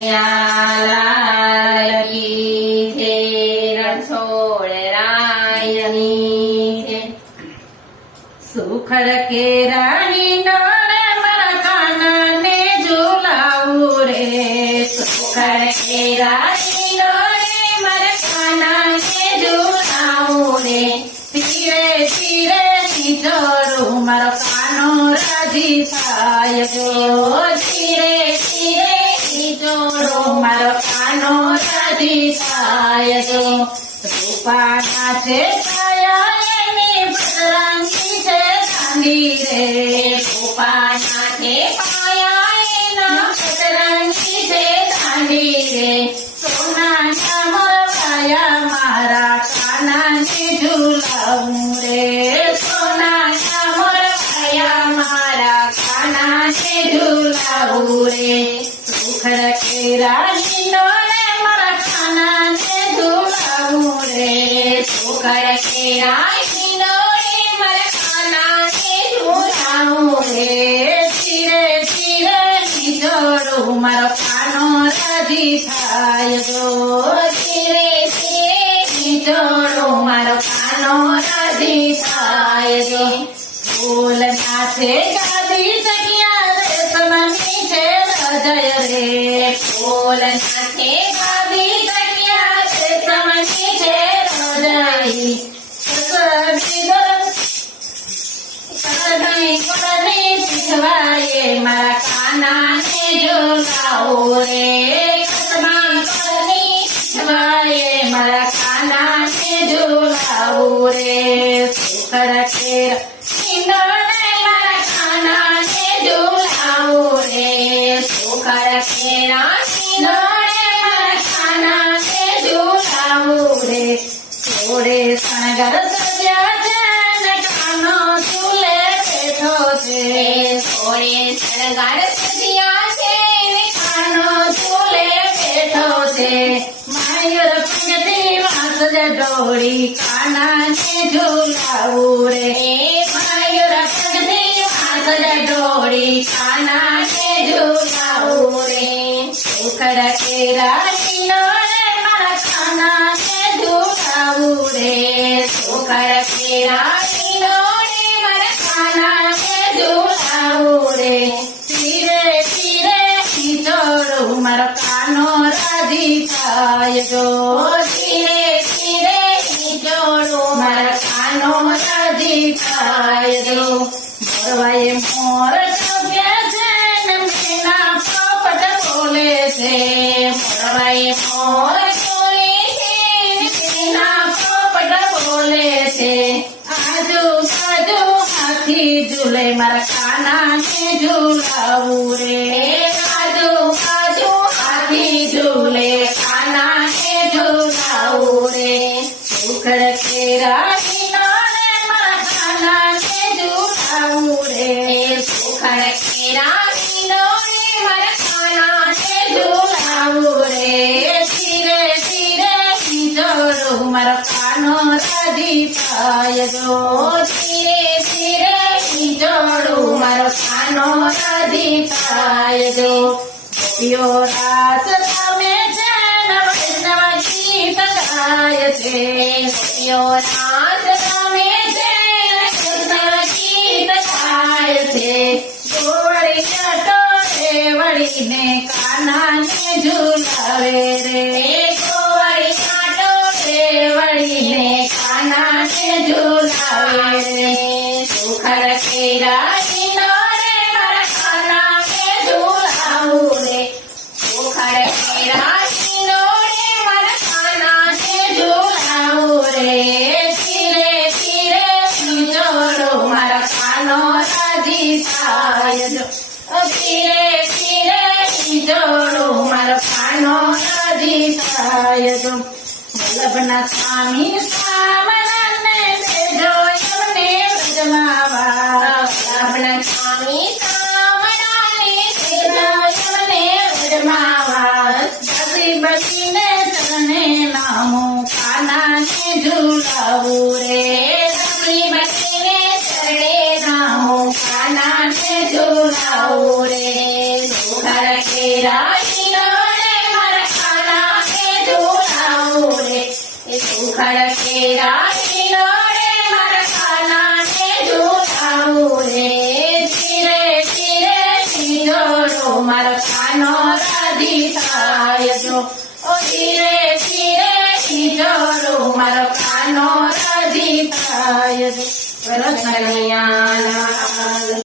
લાલ કી છે રણછોડરાયની છે. સુખડ કેરાની ડોરે મારા કાનાને ઝુલાવું રે. સુખડ કેરાની ડોરે મારા કાનાને ઝુલાવું રે. ધીરે ધીરે નીચોડું મારો કાનો રાજી થાય ગો. ધીરે ધીરે નીચોડું મારો કાનો રાજી થાય ગો. રૂપાના છે કાયા એની બદરાંગી છે ચાંદી રે. રૂપાના છે કાયા એના બદરાંગી છે ચાંદી રે. સોનાના મોરવાયા મારા કાનાને ઝુલાવું રે. સોનાના મોરવાયા મારા કાનાને ઝુલાવું રે. સુખડ કેરાની ડોરે મારા કાનાને ઝુલાવું રે. સુખડ કેરાની ડોરે મારા કાનાને ઝુલાવું રે. ધીરે ધીરે નીચોડું મારો કાનો રાજી થાય ગો. ધીરે ધીરે નીચોડું મારો કાનો રાજી થાય ગો. ફૂલ નાથે ગાદી જગ્યા રેશમની છે હૃદય રે. ફૂલ નાથે ગાદી જગ્યા રેશમની છે હૃદય. કસબી કોડની શીખવાય મારા કાનાને ઝુલાવું રે. કસબી કોડની શીખવાય મારા કાનાને ઝુલાવું રે. સુખડ કેરાની ડોરે મારા કાનાને ઝુલાવું રે. સુખડ કેરાની ડોરે મારા કાનાને ઝુલાવું રે. જોડે શણગાર સજ્યા છે ને કાનો ઝૂલે બેઠો છે. જોડે શણગાર સજ્યા છે ને કાનો ઝૂલે બેઠો છે. માયુર પંખથી વાંસદ ડોળી કાનાને ઝુલાવું રે. માયુર પંખથી વાંસદ ડોળી કાનાને ઝુલાવું રે. સુખડ કેરાની ડોરે મારા કાનાને ઝુલાવું રે. સુખડ કેરાની ડોરે મારા કાનાને ઝુલાવું રે. ધીરે ધીરે નીચોડું મારો કાનો રાજી થાય ગો. ધીરે ધીરે નીચોડું મારો કાનો રાજી થાય ગો. મોરવાએ મોર ચગ્યા છે ને મીના પોપટ બોલે છે. મોરવાએ મોર બોલે છે ને મીના પોપટ બોલે છે. આજુ બાજુ હાથી ઝૂલે મારા કાનાને ઝુલાવું રે. આજુ બાજુ હાથી ઝૂલે કાનાને ઝુલાવું રે. સુખડ કેરાની ડોરે મારા કાનાને ઝુલાવું રે. સુખડ કેરાની ડોરે મારા કાનાને ઝુલાવું રે. ધીરે ધીરે નીચોડું મારો કાનો રાજી થાય ગો. ધીરે ધીરે નીચોડું મારો કાનો રાજી થાય ગો. ગોપીઓ રાસ રમે છે ને વૈષ્ણવ ગીત ગાય છે. ગોપીઓ રાસ રમે છે ને વૈષ્ણવ ગીત ગાય છે. ગોવળી ટોળે વળીને કાનાને ઝુલાવે રે. ગોવળી ટોળે વળીને કાનાને ઝુલાવે રે. સુખડ કેરાની ડોરે મારા કાનાને ઝુલાવું રે. સુખડ કેરાની ડોરે મારા કાનાને ઝુલાવું રે. ધીરે ધીરે નીચોડું મારો કાનો રાજી થાય ગો. ધીરે ધીરે નીચોડું મારો કાનો રાજી થાય ગો. વલ્લભના સ્વામી સામરાને બેજો એમને વ્રજમાવા. વલ્લભના સ્વામી સામરાને બેજો એમને વ્રજમાવા. દાસી બનીને ચરણે નામું કાનાને ઝુલાવું રે. દાસી બનીને ચરણે નામું કાનાને ઝુલાવું રે. સુખડ કેરાની ડોરે ખડકેરાની નળે મારા કાનાને ઝુલાવું રે ધીરે ધીરે ઢીંઢોરો મારો કાનો રાજી થાય જો ઓ ધીરે ધીરે ઢીંઢોરો મારો કાનો રાજી થાય જો કૃષ્ણ કનૈયા લાલ